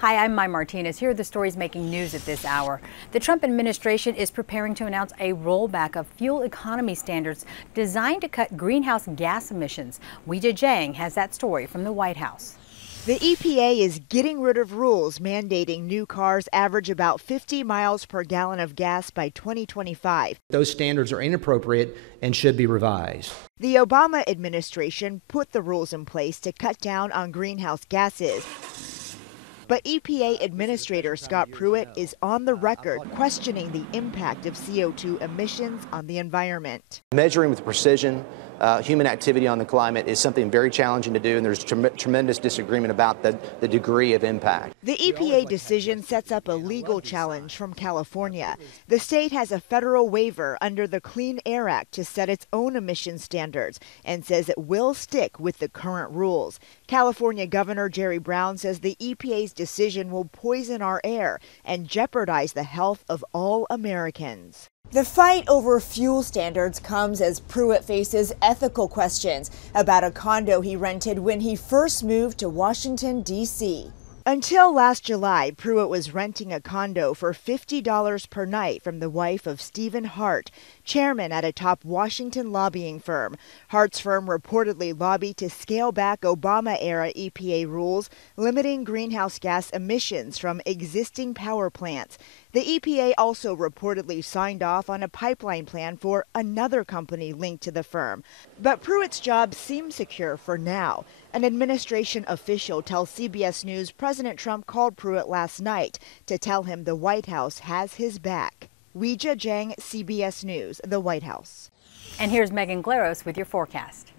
Hi, I'm Mai Martinez. Here are the stories making news at this hour. The Trump administration is preparing to announce a rollback of fuel economy standards designed to cut greenhouse gas emissions. Weijia Jiang has that story from the White House. The EPA is getting rid of rules mandating new cars average about 50 miles per gallon of gas by 2025. Those standards are inappropriate and should be revised. The Obama administration put the rules in place to cut down on greenhouse gases. But EPA Administrator Scott Pruitt is on the record questioning the impact of CO2 emissions on the environment. Measuring with precision human activity on the climate is something very challenging to do, and there's tremendous disagreement about the degree of impact. The EPA decision sets up a legal challenge from California. The state has a federal waiver under the Clean Air Act to set its own emission standards and says it will stick with the current rules. California Governor Jerry Brown says the EPA's decision will poison our air and jeopardize the health of all Americans. The fight over fuel standards comes as Pruitt faces ethical questions about a condo he rented when he first moved to Washington, D.C. Until last July, Pruitt was renting a condo for $50 per night from the wife of Stephen Hart, chairman at a top Washington lobbying firm. Hart's firm reportedly lobbied to scale back Obama-era EPA rules limiting greenhouse gas emissions from existing power plants. The EPA also reportedly signed off on a pipeline plan for another company linked to the firm. But Pruitt's job seems secure for now. An administration official tells CBS News President Trump called Pruitt last night to tell him the White House has his back. Weijia Jiang, CBS News, the White House. And here's Megan Glaros with your forecast.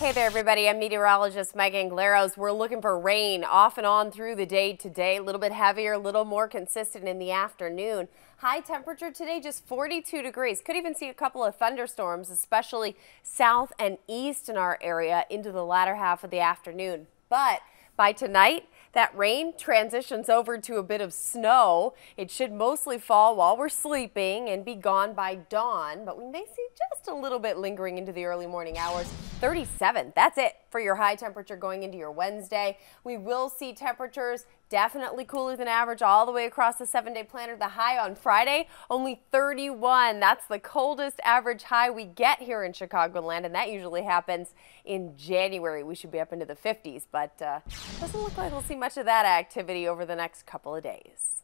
Hey there, everybody. I'm meteorologist Megan Glaros. We're looking for rain off and on through the day today. A little bit heavier, a little more consistent in the afternoon. High temperature today, just 42 degrees. Could even see a couple of thunderstorms, especially south and east in our area into the latter half of the afternoon. But by tonight, that rain transitions over to a bit of snow. It should mostly fall while we're sleeping and be gone by dawn, but we may see just a little bit lingering into the early morning hours. 37, that's it for your high temperature going into your Wednesday. We will see temperatures definitely cooler than average all the way across the 7-day planner. The high on Friday, only 31. That's the coldest average high we get here in Chicagoland, and that usually happens in January. We should be up into the 50s, but doesn't look like we'll see much of that activity over the next couple of days.